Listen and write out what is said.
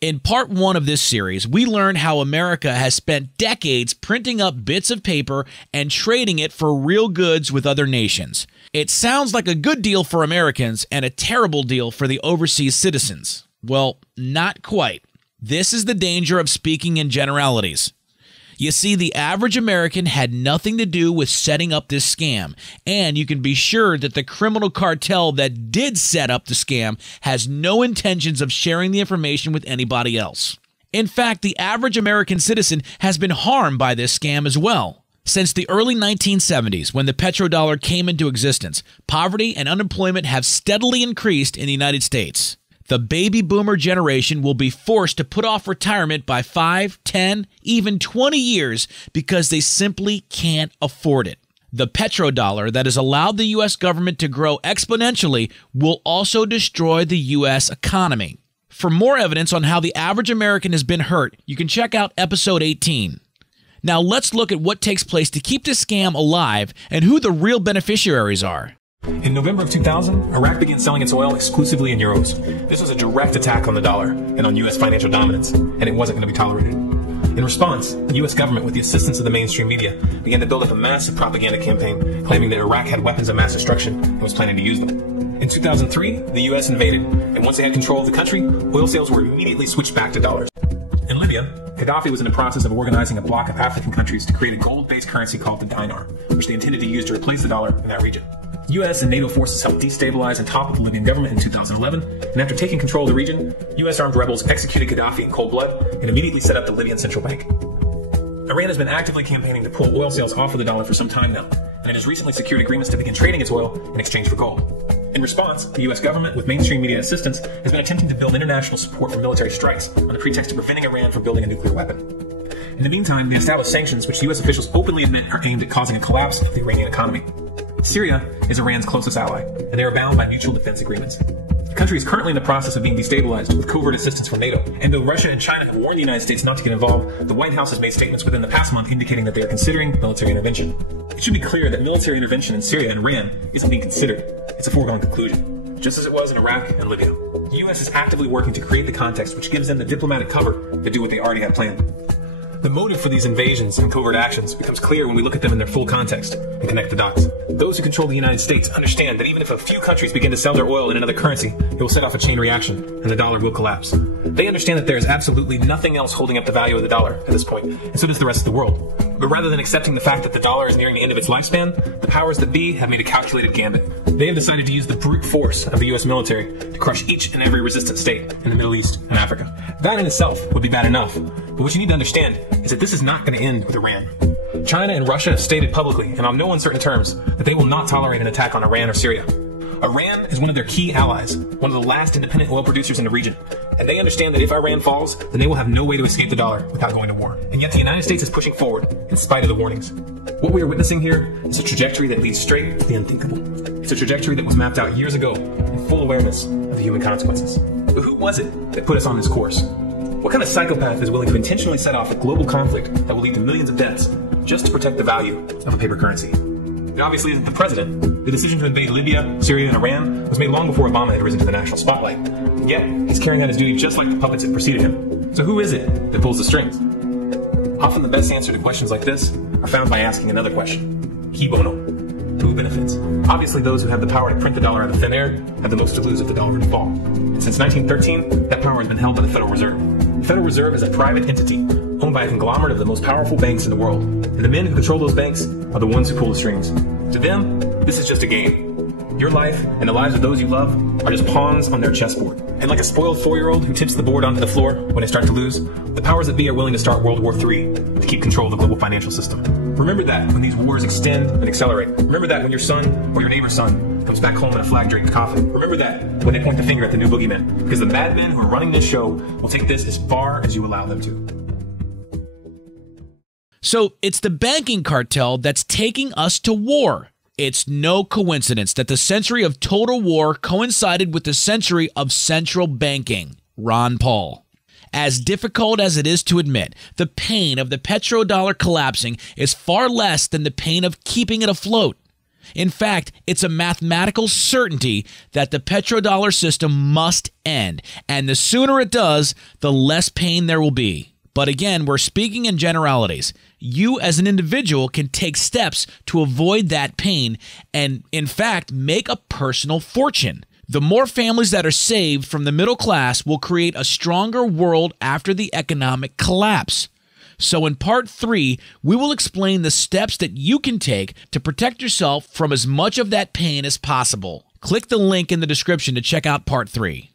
In part 1 of this series, we learned how America has spent decades printing up bits of paper and trading it for real goods with other nations. It sounds like a good deal for Americans and a terrible deal for the overseas citizens. Well, not quite. This is the danger of speaking in generalities. You see, the average American had nothing to do with setting up this scam, and you can be sure that the criminal cartel that did set up the scam has no intentions of sharing the information with anybody else. In fact, the average American citizen has been harmed by this scam as well. Since the early 1970s, when the petrodollar came into existence, poverty and unemployment have steadily increased in the United States. The baby boomer generation will be forced to put off retirement by 5, 10, even 20 years because they simply can't afford it. The petrodollar that has allowed the U.S. government to grow exponentially will also destroy the U.S. economy. For more evidence on how the average American has been hurt, you can check out episode 18. Now let's look at what takes place to keep this scam alive and who the real beneficiaries are. In November of 2000, Iraq began selling its oil exclusively in euros. This was a direct attack on the dollar and on U.S. financial dominance, and it wasn't going to be tolerated. In response, the U.S. government, with the assistance of the mainstream media, began to build up a massive propaganda campaign claiming that Iraq had weapons of mass destruction and was planning to use them. In 2003, the U.S. invaded, and once they had control of the country, oil sales were immediately switched back to dollars. In Libya, Gaddafi was in the process of organizing a bloc of African countries to create a gold-based currency called the dinar, which they intended to use to replace the dollar in that region. U.S. and NATO forces helped destabilize and topple the Libyan government in 2011, and after taking control of the region, U.S. armed rebels executed Gaddafi in cold blood and immediately set up the Libyan central bank. Iran has been actively campaigning to pull oil sales off of the dollar for some time now, and it has recently secured agreements to begin trading its oil in exchange for gold. In response, the U.S. government, with mainstream media assistance, has been attempting to build international support for military strikes on the pretext of preventing Iran from building a nuclear weapon. In the meantime, they established sanctions which U.S. officials openly admit are aimed at causing a collapse of the Iranian economy. Syria is Iran's closest ally, and they are bound by mutual defense agreements. The country is currently in the process of being destabilized with covert assistance from NATO, and though Russia and China have warned the United States not to get involved, the White House has made statements within the past month indicating that they are considering military intervention. It should be clear that military intervention in Syria and Iran isn't being considered. It's a foregone conclusion, just as it was in Iraq and Libya. The U.S. is actively working to create the context which gives them the diplomatic cover to do what they already have planned. The motive for these invasions and covert actions becomes clear when we look at them in their full context and connect the dots. Those who control the United States understand that even if a few countries begin to sell their oil in another currency, it will set off a chain reaction and the dollar will collapse. They understand that there is absolutely nothing else holding up the value of the dollar at this point, and so does the rest of the world. But rather than accepting the fact that the dollar is nearing the end of its lifespan, the powers that be have made a calculated gambit. They have decided to use the brute force of the U.S. military to crush each and every resistant state in the Middle East and Africa. That in itself would be bad enough, but what you need to understand is that this is not going to end with Iran. China and Russia have stated publicly, and on no uncertain terms, that they will not tolerate an attack on Iran or Syria. Iran is one of their key allies, one of the last independent oil producers in the region, and they understand that if Iran falls, then they will have no way to escape the dollar without going to war. And yet the United States is pushing forward, in spite of the warnings. What we are witnessing here is a trajectory that leads straight to the unthinkable. It's a trajectory that was mapped out years ago in full awareness of the human consequences. But who was it that put us on this course? What kind of psychopath is willing to intentionally set off a global conflict that will lead to millions of deaths just to protect the value of a paper currency? It obviously isn't the president. The decision to invade Libya, Syria, and Iran was made long before Obama had risen to the national spotlight. Yet, he's carrying out his duty just like the puppets that preceded him. So who is it that pulls the strings? Often the best answer to questions like this are found by asking another question. Qui bono? Who benefits? Obviously, those who have the power to print the dollar out of thin air have the most to lose if the dollar were to fall. And since 1913, that power has been held by the Federal Reserve. The Federal Reserve is a private entity owned by a conglomerate of the most powerful banks in the world. And the men who control those banks are the ones who pull the strings. To them, this is just a game. Your life and the lives of those you love are just pawns on their chessboard. And like a spoiled 4-year-old who tips the board onto the floor when they start to lose, the powers that be are willing to start World War III to keep control of the global financial system. Remember that when these wars extend and accelerate. Remember that when your son or your neighbor's son comes back home in a flag-draped coffin. Remember that when they point the finger at the new boogeyman, because the madmen who are running this show will take this as far as you allow them to. So it's the banking cartel that's taking us to war. It's no coincidence that the century of total war coincided with the century of central banking. Ron Paul. As difficult as it is to admit, the pain of the petrodollar collapsing is far less than the pain of keeping it afloat. In fact, it's a mathematical certainty that the petrodollar system must end, and the sooner it does, the less pain there will be. But again, we're speaking in generalities. You as an individual can take steps to avoid that pain and, in fact, make a personal fortune. The more families that are saved from the middle class will create a stronger world after the economic collapse. So in part 3, we will explain the steps that you can take to protect yourself from as much of that pain as possible. Click the link in the description to check out part 3.